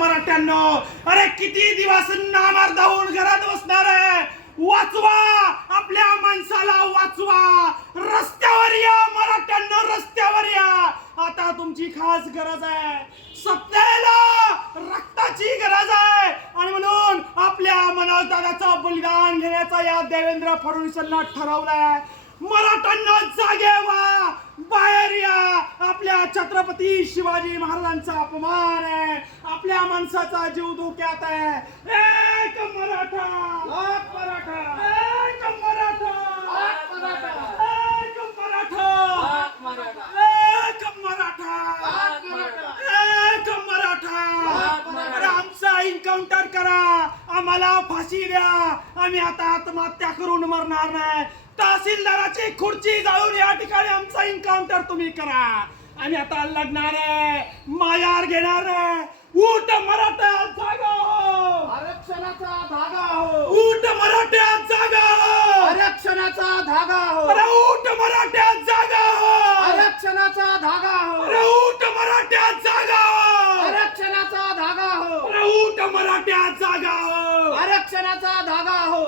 मराठ्यांनो अरे किती दिवस नामार धावून घरात बसणार आहे? वाचवा आपल्या माणसाला वाचवा. रस्त्यावर या मराठ्यांना रस्त्यावर या. आता तुमची खास गरज आहे. सत्तेला रक्ताची गरज आहे. आणि म्हणून आपल्या मनोज दादाचं बलिदान घेण्याचा या देवेंद्र फडणवीसांना ठरवलंय मराठ्यांना जागे व्हा बाहेर या आपल्या छत्रपती शिवाजी महाराजांचा अपमान आहे आपल्या माणसाचा जीव धोक्यात आहे एक मराठा लाख मराठा एक मराठा एक मराठा एक मराठा एक मराठा लाख मराठा. अरे आमचा एन्काउंटर करा आम्हाला फाशी द्या आम्ही आता आत्महत्या करून मरणार नाही तहसीलदाराची खुर्ची जाळून या ठिकाणी आमचा एन्काउंटर तुम्ही करा आम्ही आता लढणार आहे. मायार घेणार आहे. उठ मराठा जागा हो आरक्षणाचा धागा हो उठ मराठा जागा हो आरक्षणाचा धागा हो अरे उठ मराठा जागा हो आरक्षणाचा धागा हो अरे उठ मराठा जागा हो आरक्षणाचा धागा हो अरे उठ मराठा जागा हो आरक्षणाचा धागा हो